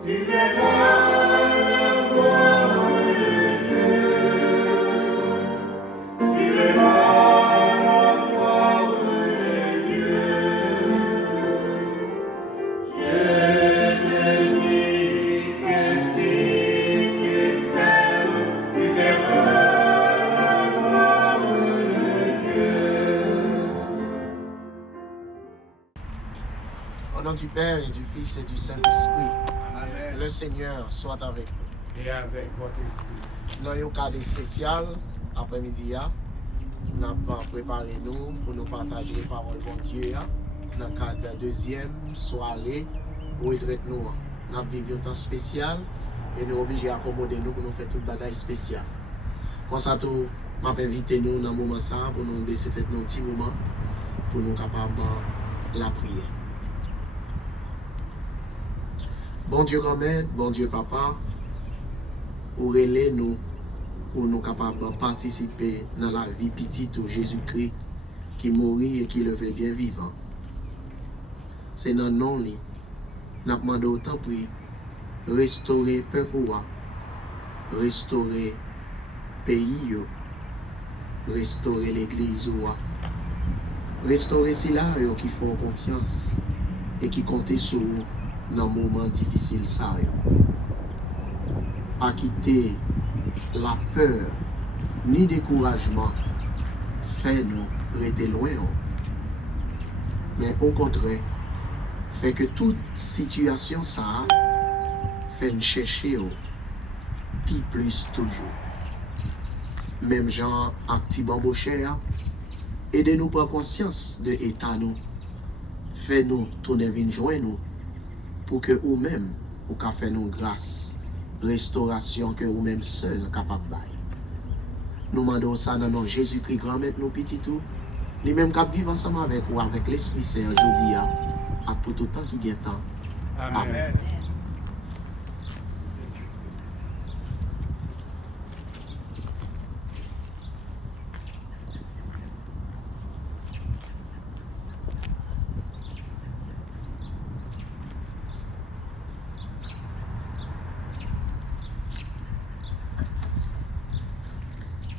Tu verras la gloire de Dieu. Tu verras la gloire de Dieu. Je te dis que si tu espères, tu verras la gloire de Dieu. Au nom du Père et du Fils et du Saint-Esprit, Amen. le Seigneur soit avec vous. Et avec votre esprit. Dans un cadre spécial, après-midi, nous avons préparé nous pour nous partager les paroles de Dieu dans le cadre de la deuxième soirée où retraite nous. Nous avons vécu un temps spécial et nous sommes obligés d'accommoder nous pour nous faire toute bagaille spéciale. Comme ça, tout, je vais inviter nous dans ce moment pour nous baisser tête dans un petit moment pour nous capables de la prière. Bon Dieu grand-mère, bon Dieu papa, ou relais nous pour nous capables de participer dans la vie petite de Jésus-Christ qui mourit et qui levé bien vivant. C'est dans non li, nous demandons autant prix, restaurer le peuple, restaurer le pays, restaurer l'église, restaurer ceux qui font confiance et qui comptent sur nous dans un moment difficile. Pas quitter la peur ni découragement, fait nous rester loin. Mais au contraire, fait que toute situation ça fait nous chercher puis plus toujours. Même gens à petit bamboucher, aidez nous prendre conscience de l'état nous, fait nous tourner venir joindre nous pour que vous-même vous fait nous grâce, restauration que vous-même seul capable de faire. Nous demandons ça dans nom Jésus-Christ, grand-mère, nous petits tout, les mêmes qui vivent ensemble avec vous, avec l'Esprit Saint aujourd'hui, à pour tout temps qui vient temps. Amen.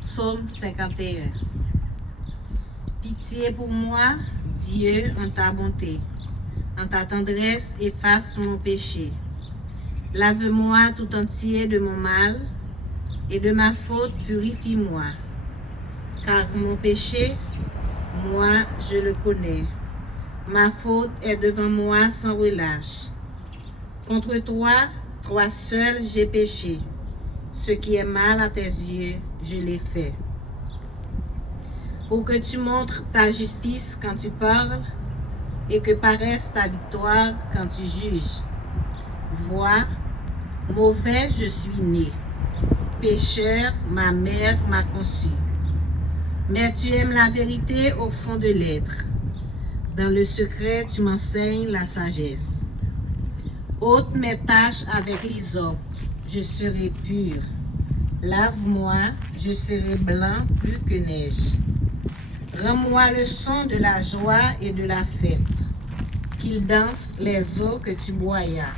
Psaume 51. Pitié pour moi, Dieu, en ta bonté. En ta tendresse, efface mon péché. Lave-moi tout entier de mon mal, et de ma faute, purifie-moi. Car mon péché, moi, je le connais. Ma faute est devant moi sans relâche. Contre toi, toi seul, j'ai péché. Ce qui est mal à tes yeux, je l'ai fait. Pour que tu montres ta justice quand tu parles et que paraisse ta victoire quand tu juges. Vois, mauvais je suis né, pécheur ma mère m'a conçu. Mais tu aimes la vérité au fond de l'être. Dans le secret, tu m'enseignes la sagesse. Ôte mes taches avec l'hysope, je serai pur. Lave-moi, je serai blanc plus que neige. Rends-moi le son de la joie et de la fête, qu'ils dansent les eaux que tu boyas.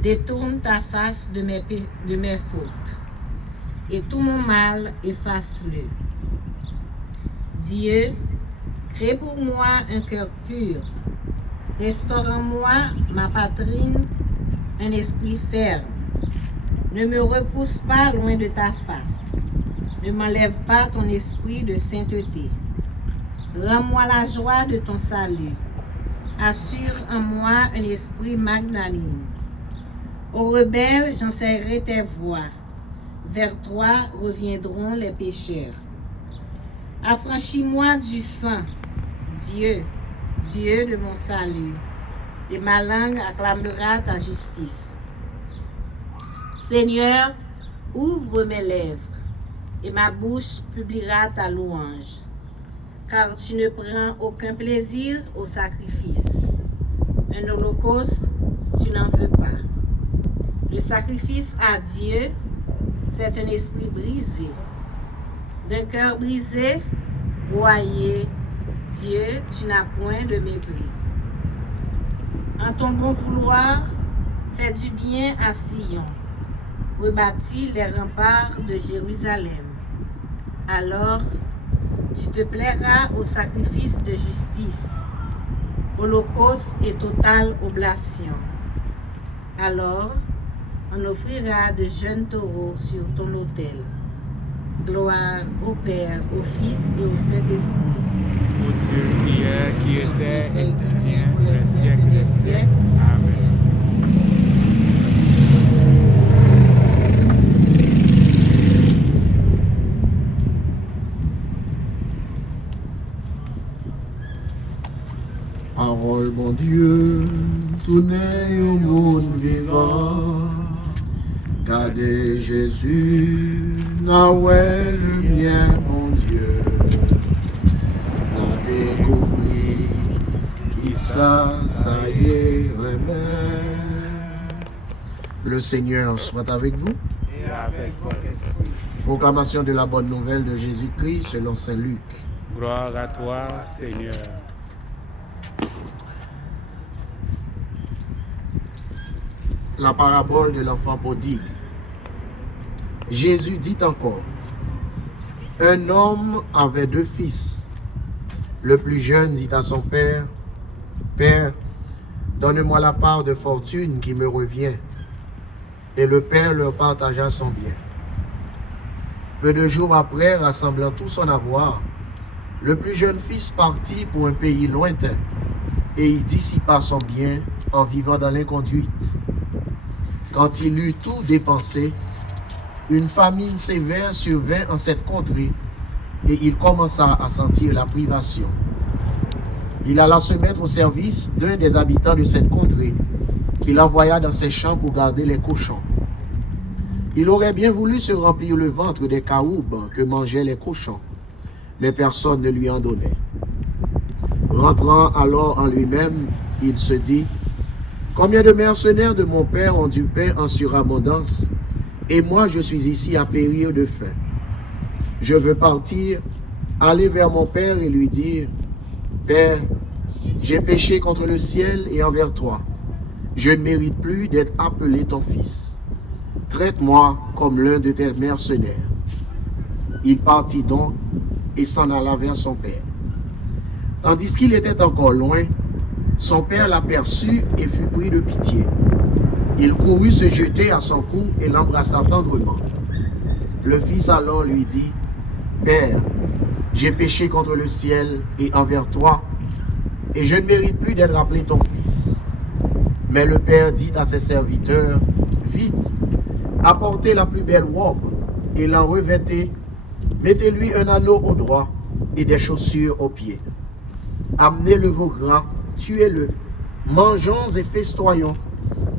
Détourne ta face de mes fautes, et tout mon mal efface-le. Dieu, crée pour moi un cœur pur. Restaure en moi ma poitrine, un esprit ferme. Ne me repousse pas loin de ta face. Ne m'enlève pas ton esprit de sainteté. Rends-moi la joie de ton salut. Assure en moi un esprit magnanime. Aux rebelles, j'enseignerai tes voies. Vers toi reviendront les pécheurs. Affranchis-moi du sang, Dieu, Dieu de mon salut, et ma langue acclamera ta justice. Seigneur, ouvre mes lèvres, et ma bouche publiera ta louange, car tu ne prends aucun plaisir au sacrifice. Un holocauste, tu n'en veux pas. Le sacrifice à Dieu, c'est un esprit brisé. D'un cœur brisé, broyé, Dieu, tu n'as point de mépris. En ton bon vouloir, fais du bien à Sion, rebâtis les remparts de Jérusalem. Alors, tu te plairas au sacrifice de justice, holocauste et totale oblation. Alors, on offrira de jeunes taureaux sur ton autel. Gloire au Père, au Fils et au Saint-Esprit. Ô Dieu qui est, qui était et qui vient, pour les siècles des siècles. Amen. Parole, bon Dieu, tournez au monde vivant. Gardez Jésus, na ouais le mien, mon Dieu. La découvrir, qui ça y est, remet. Le Seigneur soit avec vous. Et avec votre esprit. Proclamation de la bonne nouvelle de Jésus-Christ selon Saint Luc. Gloire à toi, Seigneur. La parabole de l'enfant prodigue. Jésus dit encore, un homme avait 2 fils. Le plus jeune dit à son père, Père, donne-moi la part de fortune qui me revient. Et le père leur partagea son bien. Peu de jours après, rassemblant tout son avoir, le plus jeune fils partit pour un pays lointain et il dissipa son bien en vivant dans l'inconduite. Quand il eut tout dépensé, une famine sévère survint en cette contrée et il commença à sentir la privation. Il alla se mettre au service d'un des habitants de cette contrée qu'il envoya dans ses champs pour garder les cochons. Il aurait bien voulu se remplir le ventre des caoubes que mangeaient les cochons, mais personne ne lui en donnait. Rentrant alors en lui-même, il se dit, « Combien de mercenaires de mon père ont du pain en surabondance, et moi je suis ici à périr de faim. Je veux partir, aller vers mon père et lui dire, « Père, j'ai péché contre le ciel et envers toi. Je ne mérite plus d'être appelé ton fils. Traite-moi comme l'un de tes mercenaires. » Il partit donc et s'en alla vers son père. Tandis qu'il était encore loin, son père l'aperçut et fut pris de pitié. Il courut se jeter à son cou et l'embrassa tendrement. Le fils alors lui dit, « Père, j'ai péché contre le ciel et envers toi, et je ne mérite plus d'être appelé ton fils. » Mais le père dit à ses serviteurs, « Vite, apportez la plus belle robe et l'en revêtez, mettez-lui un anneau au doigt et des chaussures aux pieds. Amenez le veau gras, tuez-le, mangeons et festoyons,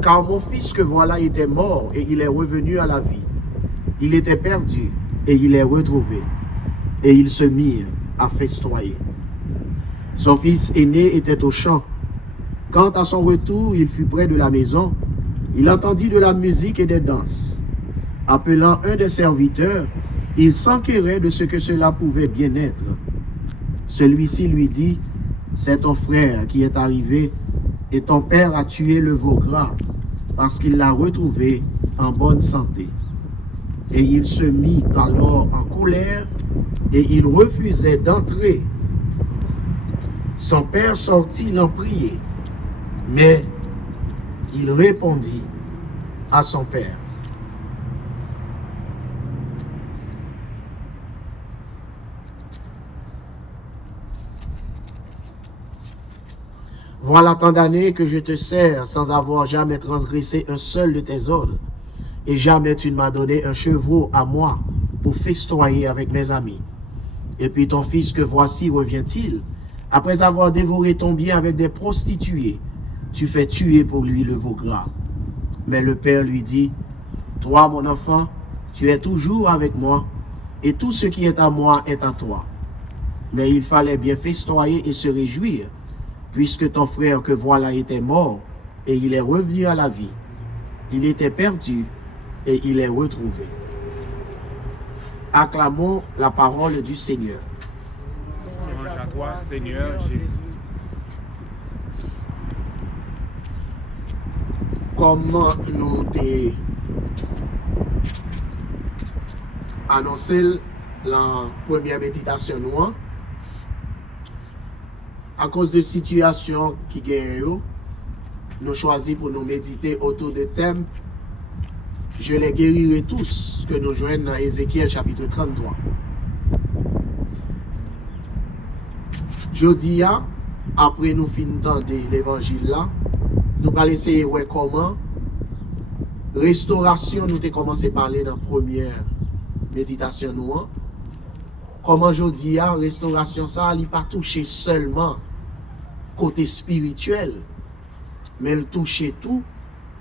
car mon fils que voilà était mort et il est revenu à la vie. Il était perdu et il est retrouvé. » Et ils se mirent à festoyer. Son fils aîné était au champ. Quand à son retour, il fut près de la maison, il entendit de la musique et des danses. Appelant un des serviteurs, il s'enquérait de ce que cela pouvait bien être. Celui-ci lui dit, « C'est ton frère qui est arrivé, et ton père a tué le veau gras, parce qu'il l'a retrouvé en bonne santé. » Et il se mit alors en colère, et il refusait d'entrer. Son père sortit l'en prier, mais il répondit à son père, « Voilà tant d'années que je te sers sans avoir jamais transgressé un seul de tes ordres, et jamais tu ne m'as donné un chevreau à moi pour festoyer avec mes amis. Et puis ton fils que voici revient-il, après avoir dévoré ton bien avec des prostituées, tu fais tuer pour lui le veau gras. » Mais le père lui dit, « Toi, mon enfant, tu es toujours avec moi, et tout ce qui est à moi est à toi. Mais il fallait bien festoyer et se réjouir, puisque ton frère que voilà était mort, et il est revenu à la vie. Il était perdu, et il est retrouvé. » Acclamons la parole du Seigneur. Louange à toi, Seigneur Jésus. comment nous t'ai annoncé la première méditation nous, à cause de situations qui gagnent, nous choisissons pour nous méditer autour des thèmes. Je les guérirai tous, que nous joignons dans Ézéchiel chapitre 33. Jeudi, après nous finissons de l'évangile là, nous allons essayer de voir comment restauration, nous avons commencé à parler dans la première méditation nous. Comment jeudi, restauration, ça n'a pas touché seulement côté spirituel, mais elle touche tout,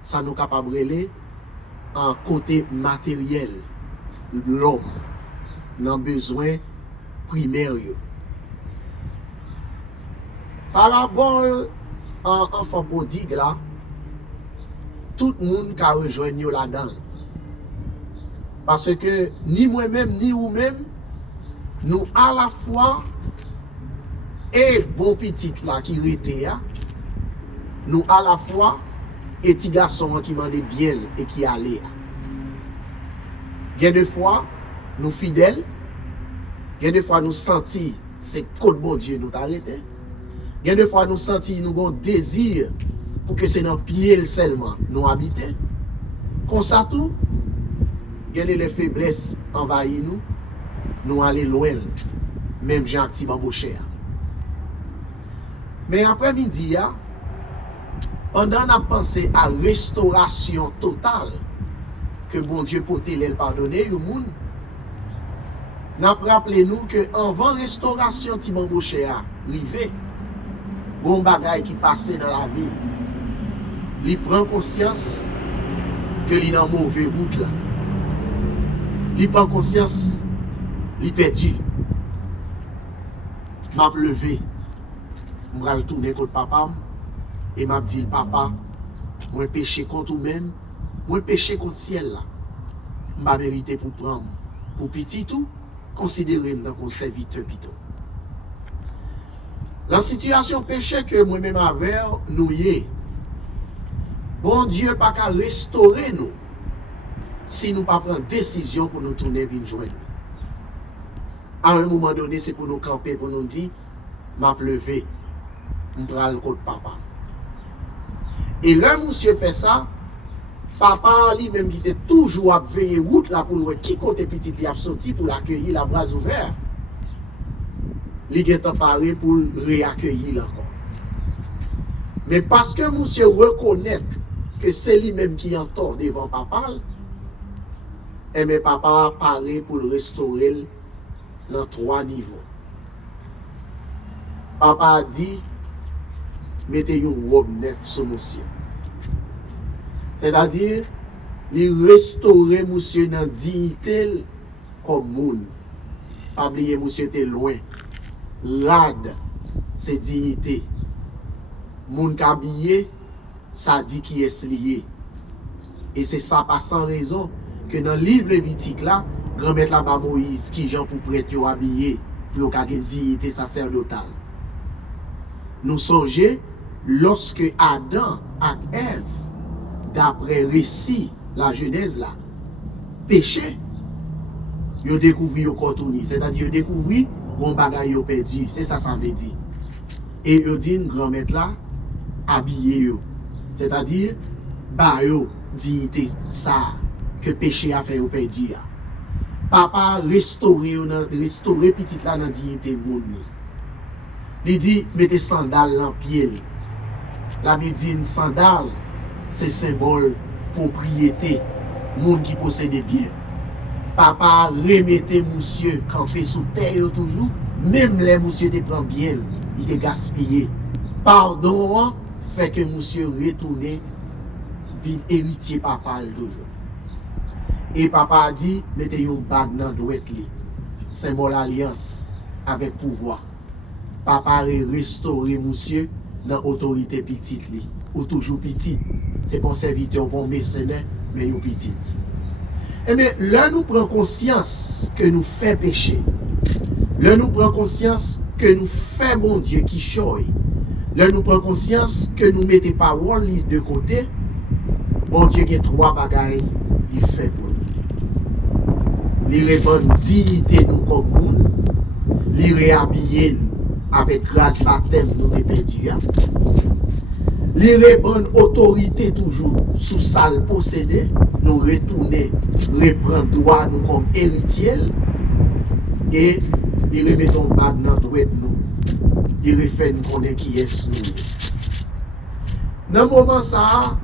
ça nous capable de en côté matériel, l'homme, dans besoin primaire. Par rapport à enfant prodigue là, tout le monde qui a rejoint nous là-dedans. Parce que ni moi-même, ni vous-même, nous à la fois, et bon petit là qui était là, nous à la fois, et petit garçon qui m'a dit bien et qui allait. Il y a des fois, nous fidèles, il y a des fois, nous sentis, c'est code bon Dieu nous arrêter. Il y a des fois, nous sentis, nous avons désir pour que c'est dans le pied seulement nous habiter. Comme ça tout, il y a les faiblesses envahissent nous, nous allons loin, même Jean qui bambouché. Mais après-midi, pendant qu'on a pensé à restauration totale, que bon Dieu peut le pardonner au monde, nous avons rappelé nous que avant restauration de bambouché arrivé, bon bagay qui passait dans la vie, il prend conscience que il est dans mauvaise route là. Il prend conscience, il perdu. M'a levé, m'a retourné contre papa et m'a dit papa, moi péché contre vous-même, moi péché contre le ciel là. M'a mérité pour prendre, pour petit tout, considérez-moi comme serviteur plutôt. La situation péché que moi-même avec nous y est, bon Dieu pas qu'à restaurer nous si nous pas prendre décision pour nous tourner vers joindre. À un moment donné, c'est pour nous camper, pour nous dire, m'a pleuvé, m'bral contre papa. Et là, monsieur fait ça, papa lui-même qui était toujours à veiller route là pour nous qui côté petit il a sorti pour l'accueillir la bras ouvert. Il est paré pour réaccueillir encore. Mais parce que monsieur reconnaît que c'est lui-même qui entend devant papa, et mais papa paré pour le restaurer dans 3 niveaux. Papa a dit, mettez une robe neuve sur monsieur. C'est-à-dire, il restaurer monsieur dans la dignité comme monde. Pas oublier monsieur était loin. Rade, c'est dignité. Moun kabillé, ça dit qui est lié. Et c'est ça pas sans raison que dans le livre Lévitique là, grand-mère là-bas Moïse, qui Jean pour prêtre yo habillé, pour qu'il ait une dignité sacerdotale. Nous songeons, lorsque Adam et Ève, d'après récit, la Genèse là, péché, ils ont découvert le contourni, c'est-à-dire ils ont découvert bon bagay yo perdu, c'est ça ça veut dire. Et yo dit grand-mère là habillé yo, c'est-à-dire ba yo dignité ça que péché a fait yo perdu. Papa restaurer petit là dans dignité monde. Il dit mettez sandales dans pied. La Bible dit une sandale c'est symbole propriété, monde qui possède des biens. Papa remettez monsieur campé sous terre toujours, même les monsieur te prend bien, il te gaspillé. Pardon fait que monsieur retourne vide héritier papa toujours. Et papa a dit mettez une bague dans droite li, symbole alliance avec pouvoir. Papa a restauré monsieur dans autorité petite li, ou toujours petite. C'est pour serviteur bon mercenaire mais une petite. Et bien, là, nous prenons conscience que nous faisons péché. Là, nous prenons conscience que nous faisons bon Dieu qui choye. Là, nous prenons conscience que nous mettons parole de côté. Bon Dieu qui a 3 bagailles, il fait pour nous. Il répond dignité nous comme monde. Il réhabille avec grâce baptême nous te perdu. Il répond autorité toujours sous salle possédée. Nous retourner, reprendre droit nous comme héritiers. Et il remet ton bague dans nous. Il refait nous connaître qui est nous. Dans le moment ça,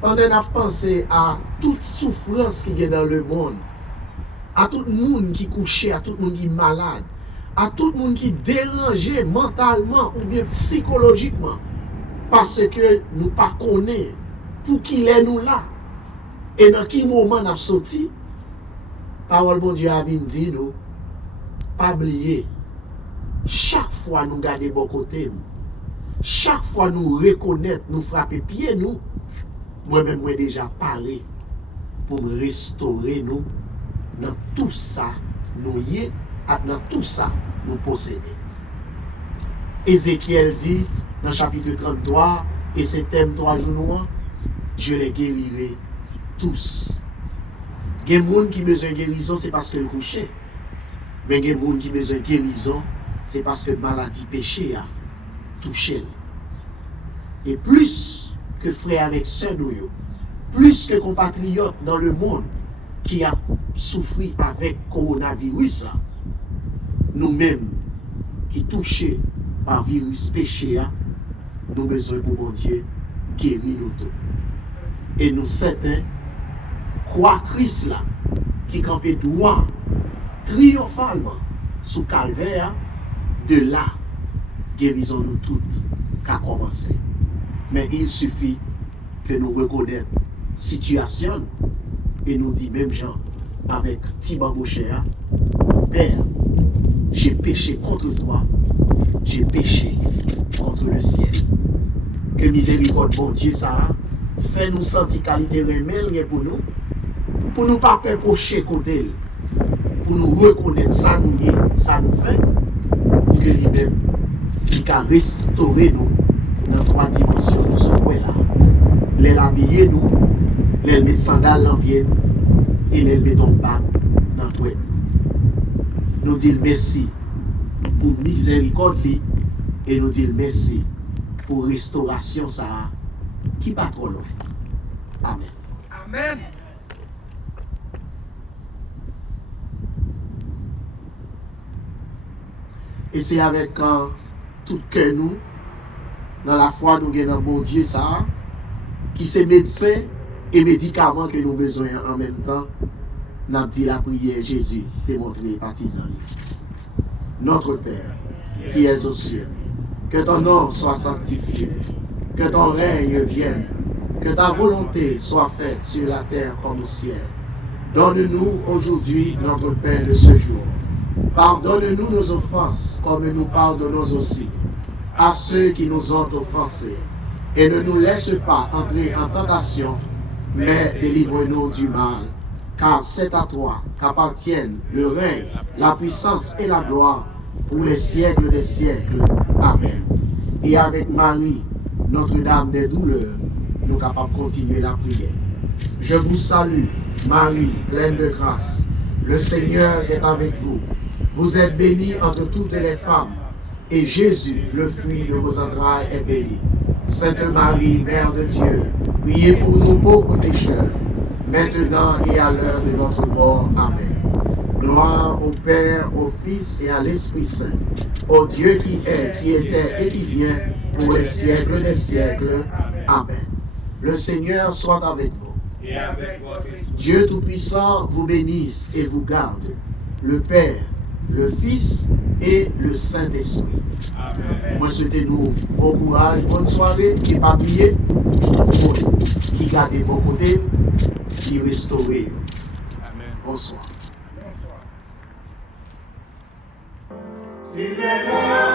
pendant qu'on a pensé à toute souffrance qui est dans le monde, à tout le monde qui est couché, à tout le monde qui est malade, à tout le monde qui est dérangé mentalement ou bien psychologiquement, parce que nous ne connaissons pas pour qui est nous là. Et dans quel moment nous avons sorti, parole bon Dieu a dit nous, pas oublier, chaque fois nous garder bon côté, chaque fois nous reconnaître, nous frapper pied nous, moi-même moi déjà paré pour me restaurer nous dans tout ça nous y dans tout ça nous posséder. Ézéchiel dit dans le chapitre 33 et ces thèmes 3 jours noirs, je les guérirai tous. Il y a des gens qui ont besoin de guérison, c'est parce qu'ils sont couchés. Mais il y a des gens qui ont besoin de guérison, c'est parce que maladie péché a touché. Et plus que frères avec sœurs, plus que compatriotes dans le monde qui a souffert avec le coronavirus, nous-mêmes qui touchés par le virus péché, nous avons besoin pour bon Dieu guérir nous tous. Et nous certains, croient Christ là, qui campait droit, triomphalement, sous calvaire, de là, guérison nous toutes, qu'a commencé. Mais il suffit que nous reconnaissions la situation et nous disons même Jean, avec Thibaut Boucher, Père, j'ai péché contre toi, j'ai péché contre le ciel. Que miséricorde, bon Dieu, ça fait nous sentir qualité remède pour nous pas pécher côté, pour nous reconnaître ça nous fait, pour que lui-même, il a restauré nous dans 3 dimensions, nous sommes là. Les habiller nous, les mettre sandales dans pied et les mettre en bas dans toi. Nous disons merci pour miséricorde et nous disons merci pour restauration ça qui pas trop loin. Amen. Amen. Et c'est avec tout cœur nous, dans la foi nous gagnons bon Dieu ça, qui c'est médecin et médicaments que nous avons besoin en même temps. Nous avons dit la prière Jésus, démontré partisan. Notre Père, qui es aux cieux, que ton nom soit sanctifié, que ton règne vienne, que ta volonté soit faite sur la terre comme au ciel. Donne-nous aujourd'hui notre pain de ce jour. Pardonne-nous nos offenses, comme nous pardonnons aussi à ceux qui nous ont offensés. Et ne nous laisse pas entrer en tentation, mais délivre-nous du mal. Car c'est à toi qu'appartiennent le règne, la puissance et la gloire pour les siècles des siècles. Amen. Et avec Marie, Notre-Dame des douleurs, nous sommes capables de continuer la prière. Je vous salue, Marie, pleine de grâce. Le Seigneur est avec vous. Vous êtes bénie entre toutes les femmes, et Jésus, le fruit de vos entrailles, est béni. Sainte Marie, Mère de Dieu, priez pour nous pauvres pécheurs, maintenant et à l'heure de notre mort. Amen. Gloire au Père, au Fils et à l'Esprit Saint, au Dieu qui est, qui était et qui vient, pour les siècles des siècles. Amen. Le Seigneur soit avec vous. Et avec votre esprit. Dieu Tout-Puissant vous bénisse et vous garde, le Père, le Fils et le Saint-Esprit. Amen. Moi, souhaitez-nous bon courage, bonne soirée, et pas oublier tout le monde qui garde vos côtés, qui restaure. Amen. Bonsoir. Bonsoir. Tu verras